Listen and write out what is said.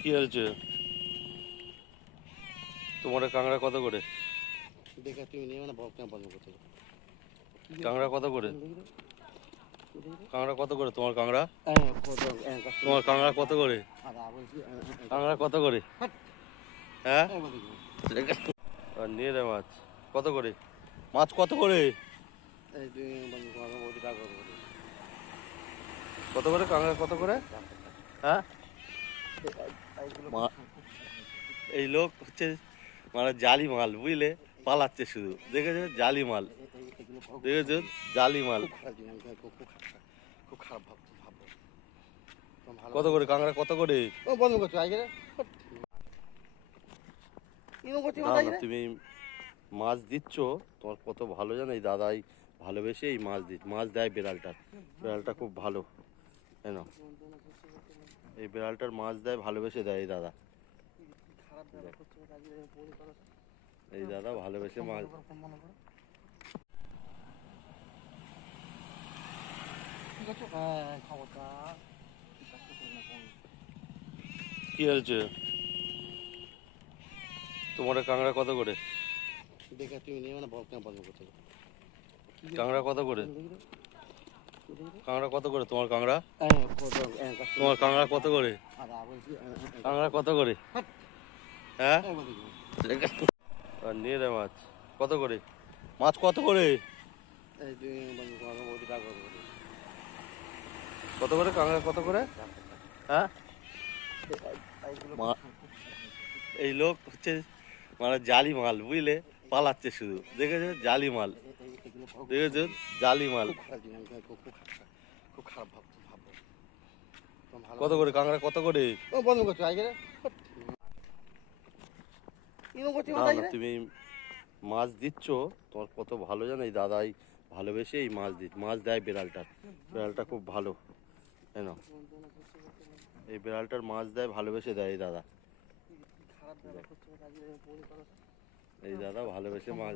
কি হয়েছে? তোমার কাঁকড়া কত করে? দেখে তুমি নিয়ে মানে বন্ধ করতে কাঁকড়া কত করে? কাঁকড়া কত করে তোমার কাঁকড়া? তোমার কাঁকড়া কত করে? কাঁকড়া কত করে? হ্যাঁ, আর নিয়ে রে মাছ কত করে? মাছ কত করে? কত করে কাঁকড়া কত করে? হ্যাঁ, এই লোক হচ্ছে মানে জালি মাল, বুঝলে? পালাচ্ছে শুধু, দেখেছো? জালি মাল, দেখেছো? জালি মাল। খুব খারাপ ভাববো। কত করে কাঁকড়া কত করে? বন্ধ করছো আগে না, তুমি মাছ দিচ্ছ, তোমার কত ভালো জানো এই দাদাই ভালোবেসে এই মাছ দেয় বেড়ালটার। বেড়ালটা খুব ভালো, তাই না? এই বেড়ালটার মাছ দেয়, ভালোবেসে দেয় এই দাদা। এই দাদা ভালোবেসে মাছ। কি হয়েছে? তোমার কাঁকড়া কত করে? দেখে তুমি নিয়ে মানে বন্ধ করতে কাঁকড়া কত করে? কাঁকড়া কত করে তোমার কাঁকড়া? তোমার কাঁকড়া কত করে? কাঁকড়া কত করে? হ্যাঁ, আর নিয়ে রে মাছ কত করে? মাছ কত করে? কত করে কাঁকড়া কত করে? হ্যাঁ, এই লোক হচ্ছে মানে জালি মাল, বুঝলে? পালাচ্ছে শুধু, দেখেছো? জালি মাল, দেখেছো? জালি মাল। খুব খারাপ ভাববো। কত করে কাঁকড়া কত করে? বন্ধ করছো আগে না, তুমি মাছ দিচ্ছ, তোমার কত ভালো জানো এই দাদাই ভালোবেসে এই মাছ দেয় বেড়ালটার। বেড়ালটা খুব ভালো, তাই না? এই বেড়ালটার মাছ দেয়, ভালোবেসে দেয় এই দাদা। এই দাদা ভালোবেসে মাছ।